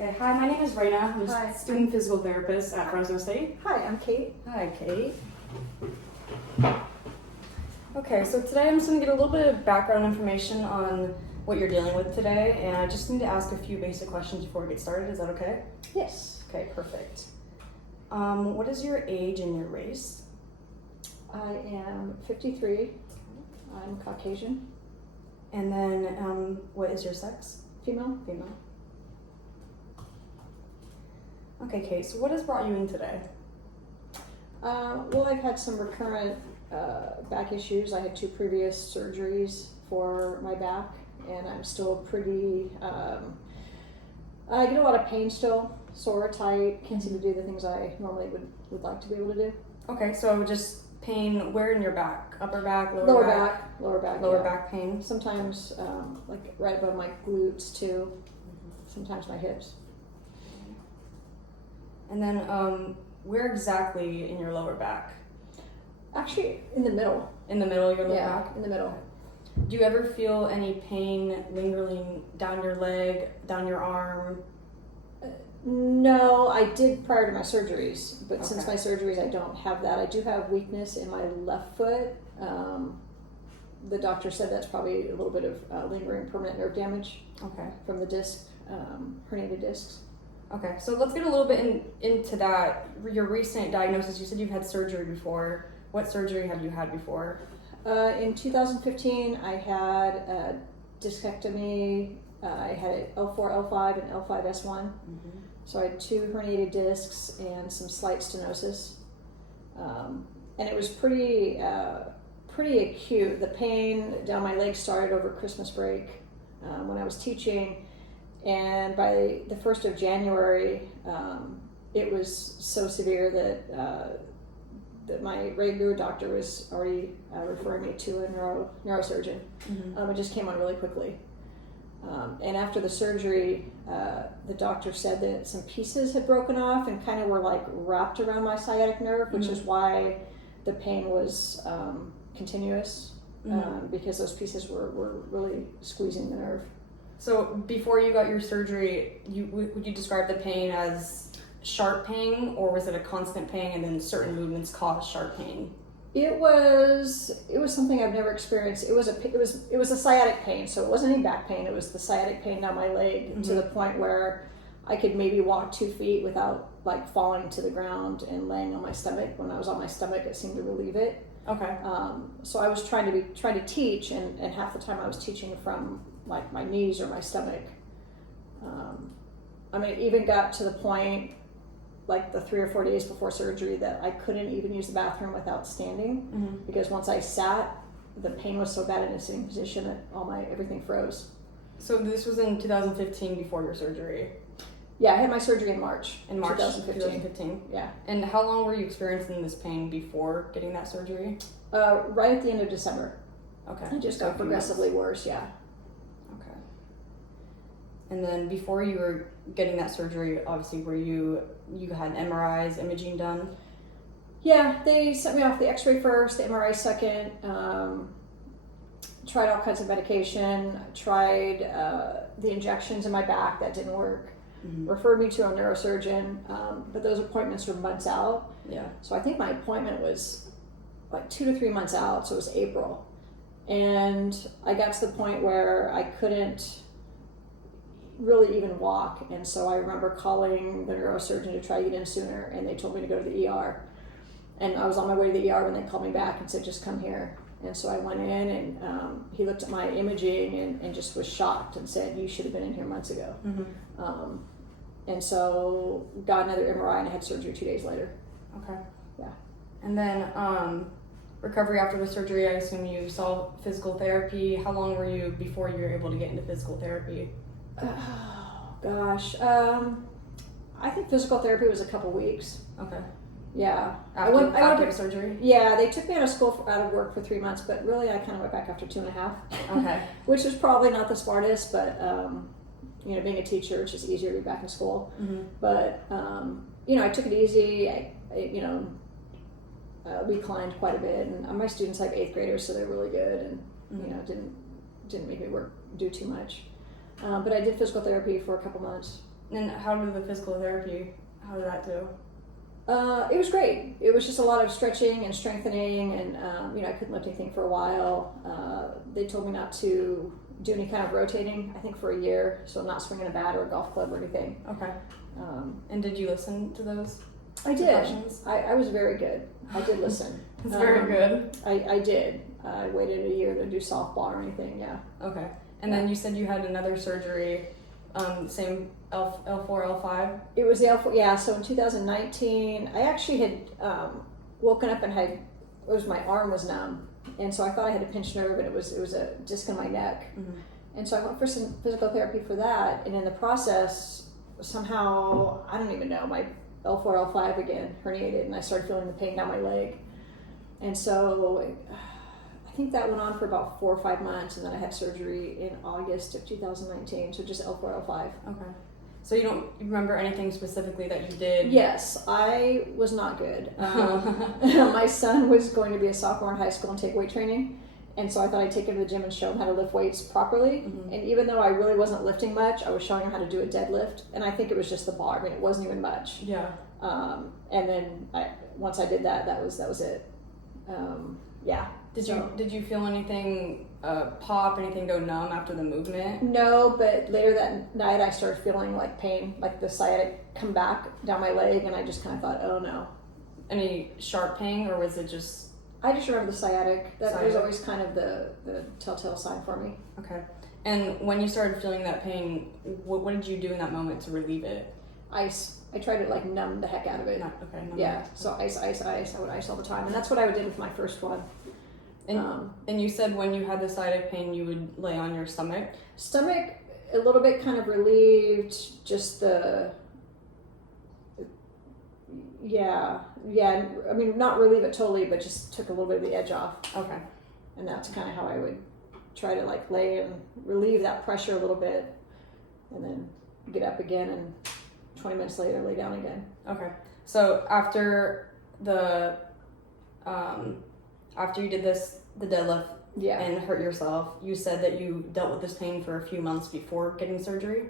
Okay, hi, my name is Raina. I'm Hi. a student physical therapist at Fresno State. Hi, I'm Kate. Hi, Kate. Okay, so today I'm just going to get a little bit of background information on what you're dealing with today, and I just need to ask a few basic questions before we get started. Is that okay? Yes. Okay, perfect. What is your age and your race? I am 53. I'm Caucasian, And then what is your sex? female. Female. Okay, Kate, so what has brought you in today? Well, I've had some recurrent back issues. I had 2 previous surgeries for my back, and I'm still pretty, I get a lot of pain still, sore, tight, can't seem to do the things I normally would like to be able to do. Okay, so just pain where in your back? Upper back, lower Lower back? back, lower back. Lower yeah. back pain? Sometimes, like right above my glutes too. Sometimes my hips. And then where exactly in your lower back? Actually, in the middle. In the middle of your lower Yeah, back? in the middle. Do you ever feel any pain lingering down your leg, down your arm? No, I did prior to my surgeries, but since Okay. my surgeries, I don't have that. I do have weakness in my left foot. The doctor said that's probably a little bit of lingering permanent nerve damage Okay. from the disc, herniated discs. Okay, so let's get a little bit into that. Your recent diagnosis, you said you've had surgery before. What surgery have you had before? In 2015, I had a discectomy. I had L4, L5, and L5S1. So I had 2 herniated discs and some slight stenosis. And it was pretty acute. The pain down my leg started over Christmas break when I was teaching. And by the 1st of January, it was so severe that my regular doctor was already referring me to a neurosurgeon. It just came on really quickly. And after the surgery, the doctor said that some pieces had broken off and kind of were like wrapped around my sciatic nerve, which is why the pain was continuous, because those pieces were really squeezing the nerve. So before you got your surgery, would you describe the pain as sharp pain, or was it a constant pain and then certain movements caused sharp pain? It was something I've never experienced. It was a sciatic pain, so it wasn't any back pain. It was the sciatic pain down my leg to the point where I could maybe walk 2 feet without like falling to the ground and laying on my stomach. When I was on my stomach, it seemed to relieve it. Okay. So I was trying to teach, and half the time I was teaching from like my knees or my stomach. I mean, it even got to the point, like the 3 or 4 days before surgery, that I couldn't even use the bathroom without standing, because once I sat, the pain was so bad in a sitting position that everything froze. So this was in 2015 before your surgery? Yeah, I had my surgery in March. In March 2015. Yeah. And how long were you experiencing this pain before getting that surgery? Right at the end of December. Okay. It just So got progressively worse, yeah. Okay. And then before you were getting that surgery, obviously, you had MRIs, imaging done? Yeah, they sent me off the x-ray first, the MRI second, tried all kinds of medication, tried the injections in my back, that didn't work. Referred me to a neurosurgeon, but those appointments were months out. Yeah. So I think my appointment was like 2 to 3 months out, so it was April. And I got to the point where I couldn't really even walk, and so I remember calling the neurosurgeon to try to get in sooner, and they told me to go to the ER. And I was on my way to the ER when they called me back and said, just come here. And so I went in, and he looked at my imaging and just was shocked and said, you should have been in here months ago. And so got another MRI, and I had surgery 2 days later. Okay. Yeah. And then recovery after the surgery, I assume you saw physical therapy. How long were you before you were able to get into physical therapy? Oh, gosh. I think physical therapy was a couple weeks. Okay. Yeah. After the surgery? Yeah, they took me out of work for 3 months, but really I kind of went back after 2.5. Okay. Which was probably not the smartest, but being a teacher, it's just easier to be back in school. But I took it easy. I reclined quite a bit, and my students have 8th graders, so they're really good, and didn't make me do too much. But I did physical therapy for a couple months. And how did the physical therapy? How did that do? It was great. It was just a lot of stretching and strengthening, and I couldn't lift anything for a while. They told me not to do any kind of rotating, I think, for a year, so I'm not swinging a bat or a golf club or anything. Okay. And did you listen to those? I did. Suggestions? I was very good. I did listen. It's very good. I did. I waited a year to do softball or anything, yeah. Okay. And then you said you had another surgery, same L4, L5? It was the L4, yeah, so in 2019, I actually had woken up and my arm was numb. And so I thought I had a pinched nerve, and it was a disc in my neck. Mm-hmm. And so I went for some physical therapy for that, and in the process, somehow, I don't even know, my L4, L5 again herniated, and I started feeling the pain down my leg. And so I think that went on for about 4 or 5 months, and then I had surgery in August of 2019, so just L4, L5. Okay. So you don't remember anything specifically that you did? Yes, I was not good. My son was going to be a sophomore in high school and take weight training, and so I thought I'd take him to the gym and show him how to lift weights properly. Mm-hmm. And even though I really wasn't lifting much, I was showing him how to do a deadlift, and I think it was just the bar. I mean, it wasn't even much. Yeah. And then once I did that, that was it. Yeah. Did you feel anything pop, anything go numb after the movement? No, but later that night I started feeling like pain, like the sciatic come back down my leg, and I just kind of thought, oh no. Any sharp pain, or was it just... I just remember the sciatic. That was Sciatic. always kind of the telltale sign for me. Okay. And when you started feeling that pain, what did you do in that moment to relieve it? Ice. I tried to like numb the heck out of it. Okay. Yeah, so ice. I would ice all the time. And that's what I did with my first one. And you said when you had the sciatic pain, you would lay on your stomach? Stomach, a little bit kind of relieved, just yeah. I mean, not relieve it totally, but just took a little bit of the edge off. Okay. And that's kind of how I would try to like lay and relieve that pressure a little bit, and then get up again, and 20 minutes later lay down again. Okay. So after after you did the deadlift Yeah. and hurt yourself, you said that you dealt with this pain for a few months before getting surgery?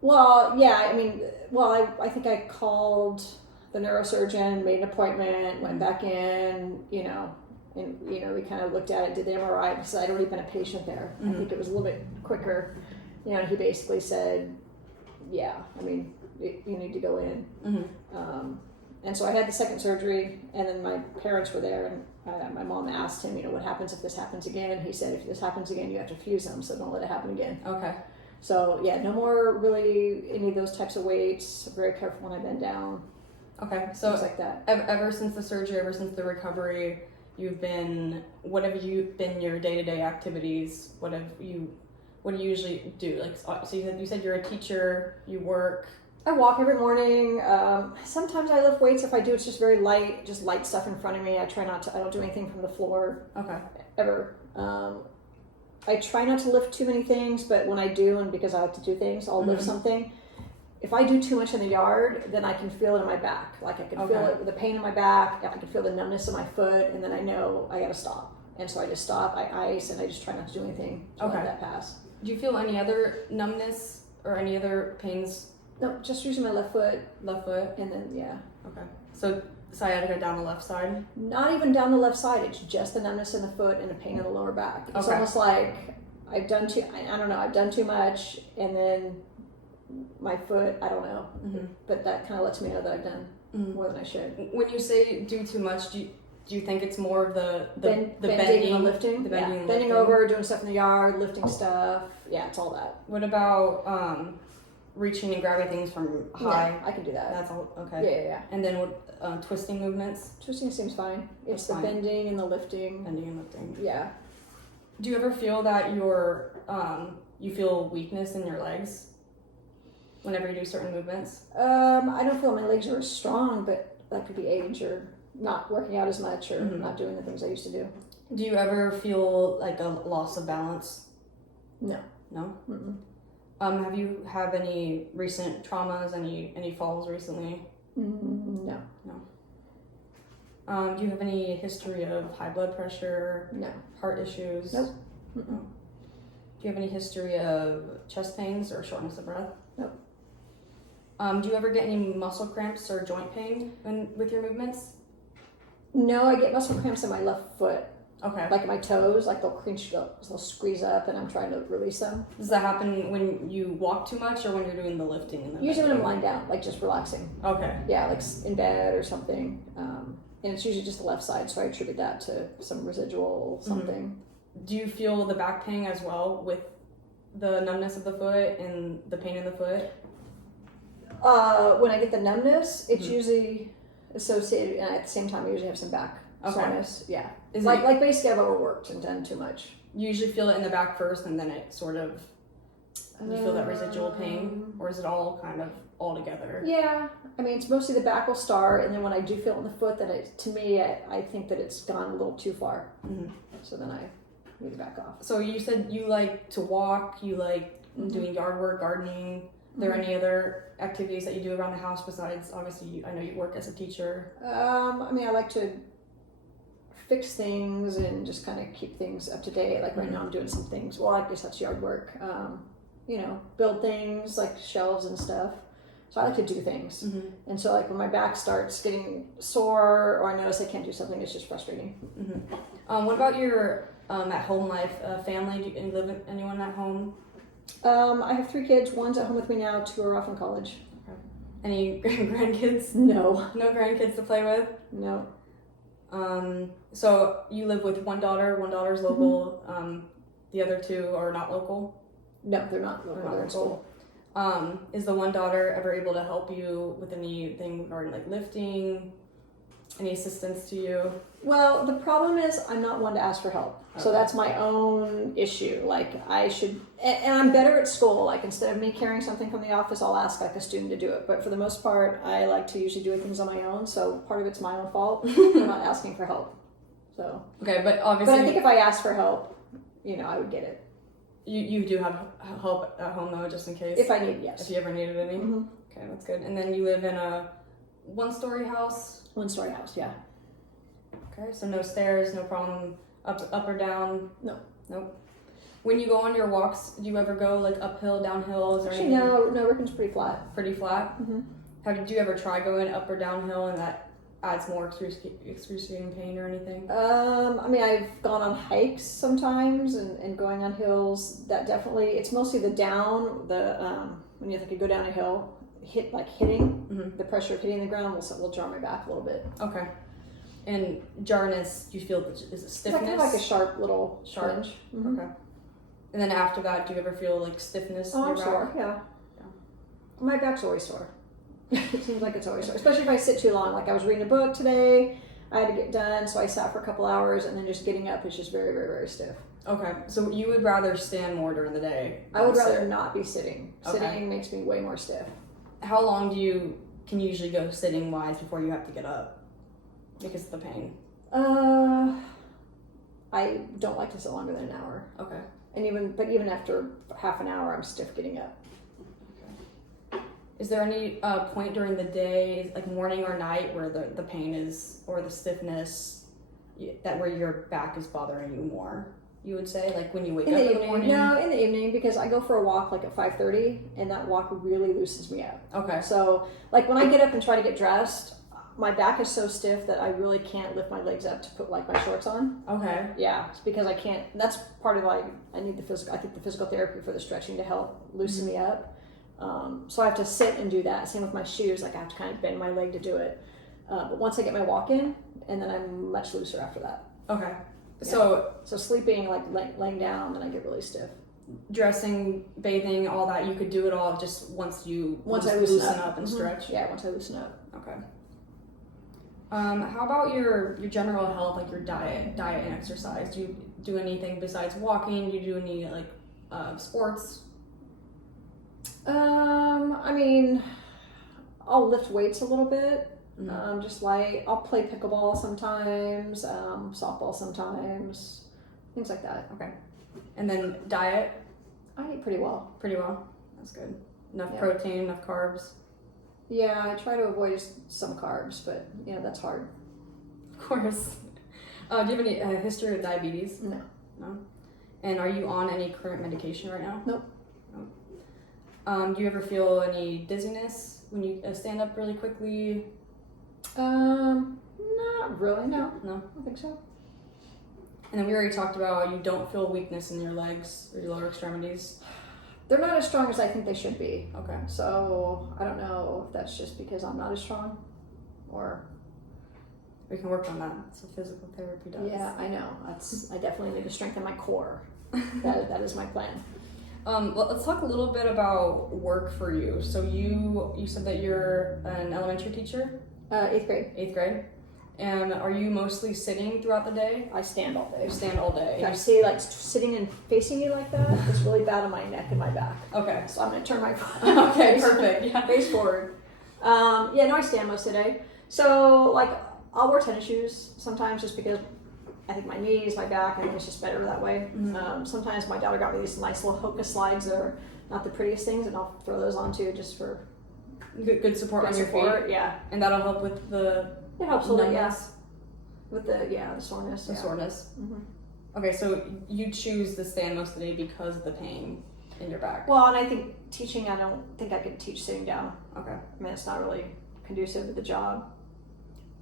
Well, yeah, I mean, I think I called the neurosurgeon, made an appointment, went back in, and, we kind of looked at it, did the MRI, because I'd already been a patient there. Mm-hmm. I think it was a little bit quicker. And he basically said, yeah, I mean, you need to go in. Mm-hmm. And so I had the second surgery, and then my parents were there, and my mom asked him, what happens if this happens again? He said, if this happens again, you have to fuse them, so don't let it happen again. Okay. So, yeah, no more really any of those types of weights. Very careful when I bend down. Okay. So Things like that. Ever since the surgery, ever since the recovery, what have you been your day-to-day activities? What do you usually do? Like, so you said you're a teacher, you work. I walk every morning. Sometimes I lift weights. If I do, it's just very light, just light stuff in front of me. I don't do anything from the floor. Okay. Ever. I try not to lift too many things, but when I do, and because I like to do things, I'll lift something. If I do too much in the yard, then I can feel it in my back. Like I can feel it with the pain in my back. I can feel the numbness in my foot, and then I know I gotta stop. And so I just stop, I ice, and I just try not to do anything to let that pass. Do you feel any other numbness or any other pains? No, just using my left foot. Left foot? And then, yeah. Okay. So sciatica down the left side? Not even down the left side. It's just the numbness in the foot and a pain in the lower back. It's almost like I've done too much, and then my foot, I don't know. Mm-hmm. But that kind of lets me know that I've done more than I should. When you say do too much, do you think it's more of the bending and lifting? The bending and bending lifting. over, doing stuff in the yard, lifting stuff. Yeah, it's all that. What about reaching and grabbing things from high? Yeah, I can do that. That's all. Okay. Yeah. And then what? Twisting movements. Twisting seems fine. It's the fine. bending and the lifting. Bending and lifting. Yeah. Do you ever feel that you feel weakness in your legs whenever you do certain movements? I don't feel my legs are as strong, but that could be age or not working out as much or not doing the things I used to do. Do you ever feel like a loss of balance? No. No? Mm-mm. Have you had any recent traumas, any falls recently? No. Do you have any history of high blood pressure? No. Heart issues? Nope. No. Do you have any history of chest pains or shortness of breath? Nope. Do you ever get any muscle cramps or joint pain with your movements? No, I get muscle cramps in my left foot, Okay. like my toes, like they'll squeeze up, and I'm trying to release them. Does that happen when you walk too much or when you're doing the lifting? And the Usually when I'm bending? lying down, like just relaxing. Okay. Yeah, like in bed or something. And it's usually just the left side, so I attribute that to some residual something. Do you feel the back pain as well with the numbness of the foot and the pain in the foot? When I get the numbness, it's Mhm. usually associated, and at the same time, I usually have some back Okay. soreness. Yeah, Is like it, basically I've overworked and done too much. you usually feel it in the back first and then it sort of, you feel that residual pain? Um, Or is it all kind of all together? Yeah, I mean it's mostly the back will start, and then when I do feel it in the foot, then to me, I think that it's gone a little too far. Mhm. So then I need to back off. So you said you like to walk, you like Mhm. doing yard work, gardening. Are there Mhm. any other activities that you do around the house besides, obviously, I know you work as a teacher. I mean I like to fix things and just kind of keep things up to date. Like right now I'm doing some things. Well, I guess that's yard work. Build things like shelves and stuff. So I like to do things. Mm-hmm. And so like when my back starts getting sore or I notice I can't do something, it's just frustrating. Mm-hmm. What about your at home life, family? Do you live with anyone at home? I have 3 kids. One's at home with me now. 2 are off in college. Any grandkids? No. No grandkids to play with? No. So you live with one daughter. One daughter's local. The other 2 are not local. No, they're not. They're They're not in school. Is the one daughter ever able to help you with anything regarding like lifting? Any assistance to you? Well, the problem is I'm not one to ask for help. So Okay. that's my own issue. Like I should, and I'm better at school. Like instead of me carrying something from the office, I'll ask like a student to do it. But for the most part, I like to usually do things on my own. So part of it's my own fault. I'm not asking for help. So, Okay, but obviously, but I think if I asked for help, I would get it. you do have help at home though, just in case. If I need, yes. If you ever needed any. Mhm. Okay, that's good. And then you live in a 1-story house. 1-story house, yeah. Okay, so no stairs, no problem up or down. No. Nope. When you go on your walks, do you ever go like uphill, downhill? Is there Actually, anything no, Ricken's pretty flat. pretty flat? Mm-hmm. Did you ever try going up or downhill and that adds more excruciating pain or anything? I mean, I've gone on hikes sometimes and going on hills. That definitely, it's mostly the down, when you go down a hill, hitting, Mm-hmm. the pressure of hitting the ground will jar my back a little bit. Okay. And jarness, do you feel, is it It's stiffness? kind of like a sharp little Sharp. twinge. Mhm. Okay. And then after that, do you ever feel like stiffness in Oh, your I'm back? sore, yeah. My back's always sore. It seems like it's always sore, especially if I sit too long. Like I was reading a book today, I had to get done, so I sat for a couple hours, and then just getting up is just very, very, very stiff. Okay, so you would rather stand more during the day? I would than rather sit. not be sitting. Okay. Sitting makes me way more stiff. How long can you usually go sitting wise before you have to get up because of the pain? I don't like to sit longer than an hour, Okay. and even after half an hour, I'm stiff getting up. Is there any point during the day, like morning or night, where the pain is or the stiffness that where your back is bothering you more? You would say, like when you wake In up the in the evening, morning. no, in the evening because I go for a walk like at 5:30, and that walk really loosens me up. Okay. So like when I get up and try to get dressed, my back is so stiff that I really can't lift my legs up to put like my shorts on. Okay. Yeah, it's because I can't. That's part of why I need the physical. I think the physical therapy for the stretching to help loosen me up. So I have to sit and do that. Same with my shoes. Like I have to kind of bend my leg to do it. But once I get my walk in, and then I'm much looser after that. Okay. Yeah. So sleeping, like laying down, then I get really stiff. Dressing, bathing, all that, you could do it all just once I loosen up and Mhm. stretch. Yeah, once I loosen up. Okay. How about your general health, like your diet and exercise? Do you do anything besides walking? Do you do any like sports? I mean, I'll lift weights a little bit. Mhm. Just light. I'll play pickleball sometimes, softball sometimes, things like that. Okay. And then diet, I eat pretty well. pretty well. That's good. Enough Yeah. protein, enough carbs. Yeah, I try to avoid some carbs, but that's hard. Of course. Do you have any history of diabetes? No. No. And are you on any current medication right now? Nope. Do you ever feel any dizziness when you stand up really quickly? Not really, no. No. I don't think so. And then we already talked about you don't feel weakness in your legs or your lower extremities. They're not as strong as I think they should be. Okay. So I don't know if that's just because I'm not as strong or... We can work on that. That's what physical therapy does. Yeah, I know. I definitely need to strengthen my core. That is my plan. Let's talk a little bit about work for you. So you said that you're an elementary teacher? 8th grade. 8th grade. And are you mostly sitting throughout the day? I stand all day. You stand all day. If I see like sitting and facing me like that, it's really bad on my neck and my back. Okay. So I'm gonna turn my Okay, perfect. Yeah. face forward. Yeah, no, I stand most of the day. So like I'll wear tennis shoes sometimes just because I think my knees, my back, I think it's just better that way. Mm-hmm. Sometimes my daughter got me these nice little Hoka slides that are not the prettiest things, and I'll throw those on too just for Good support on your feet. Yeah, And that'll help with the it helps a little. Yeah, numbness, with the soreness. the yeah. soreness. Mm-hmm. Okay, so you choose to stand most of the day because of the pain in your back. Well, and I think teaching, I don't think I could teach sitting down. Okay. I mean, it's not really conducive to the job.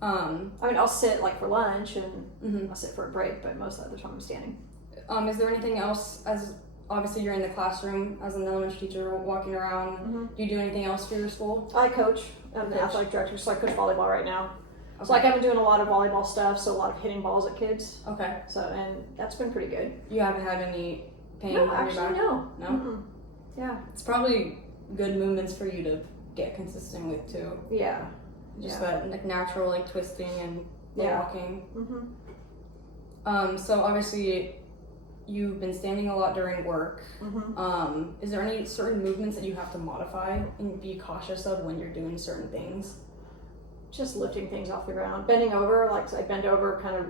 I I mean, I'll sit like for lunch and mhm. I'll sit for a break, but most of the time I'm standing. Is there anything else, as obviously you're in the classroom as an elementary teacher walking around, Mm-hmm. do you do anything else for your school? I coach. I'm the Coach. athletic director, so I coach volleyball right now. Okay. So like I've been doing a lot of volleyball stuff, so a lot of hitting balls at kids. Okay. So and that's been pretty good. You haven't had any pain No, on actually your back? no. No? Mm-mm. Yeah. It's probably good movements for you to get consistent with too. Yeah. Just Yeah. that like natural like twisting and Yeah. walking. Mm-hmm. So obviously you've been standing a lot during work. Mm-hmm. Is there any certain movements that you have to modify and be cautious of when you're doing certain things? Just lifting things off the ground, bending over. Like I bend over kind of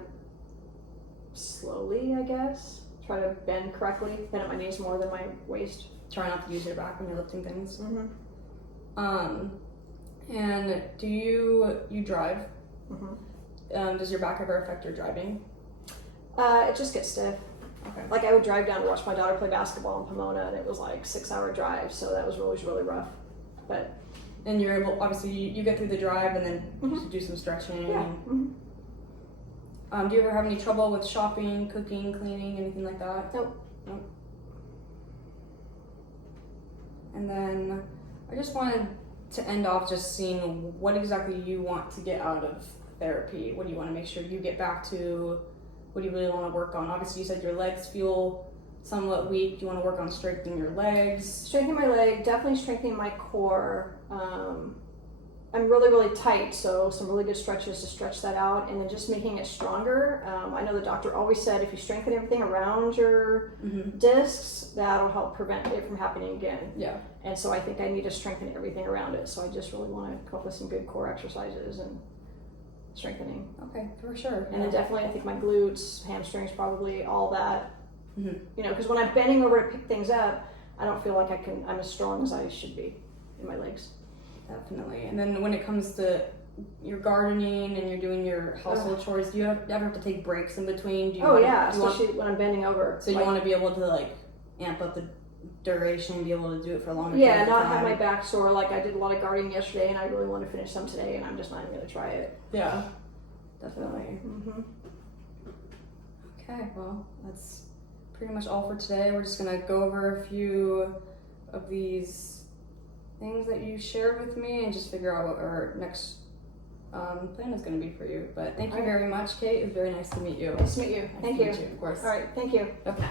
slowly, I guess. Try to bend correctly. Bend at my knees more than my waist. Try not to use your back when you're lifting things. Mm-hmm. And do you drive? Mm-hmm. Does your back ever affect your driving? It just gets stiff. Okay. Like I would drive down to watch my daughter play basketball in Pomona, and it was like 6-hour drive, so that was always really rough. But And you're able, obviously, you get through the drive and then Mhm. do some stretching. yeah. Mm-hmm. Do you ever have any trouble with shopping, cooking, cleaning, anything like that? Nope. Nope. And then I just wanted to end off just seeing what exactly you want to get out of therapy. What do you want to make sure you get back to? What do you really want to work on? Obviously, you said your legs feel somewhat weak. Do you want to work on strengthening your legs? Strengthening my leg, definitely strengthening my core. I'm really, really tight, so some really good stretches to stretch that out, and then just making it stronger. I know the doctor always said if you strengthen everything around your Mm-hmm. discs, that'll help prevent it from happening again. Yeah. And so I think I need to strengthen everything around it. So I just really want to come up with some good core exercises and strengthening. Okay, for sure. And then definitely, I think my glutes, hamstrings, probably all that. Mhm. You know, because when I'm bending over to pick things up, I don't feel like I'm as strong as I should be in my legs. Definitely. And then when it comes to your gardening and you're doing your household chores, do you ever have to take breaks in between? Do you wanna- Yeah, do you want- especially when I'm bending over. So you Like, want to be able to like amp up the duration and be able to do it for a longer yeah, period of not time. have my back sore. Like I did a lot of gardening yesterday, and I really want to finish some today, and I'm just not even going to try it. Yeah, definitely. Mm-hmm. Okay, well, that's pretty much all for today. We're just gonna go over a few of these things that you shared with me and just figure out what our next plan is gonna be for you. But thank you Alright. very much, Kate. It was very nice to meet you. Nice to meet you. Nice Thank to you. meet you, of course. All right, thank you. Okay.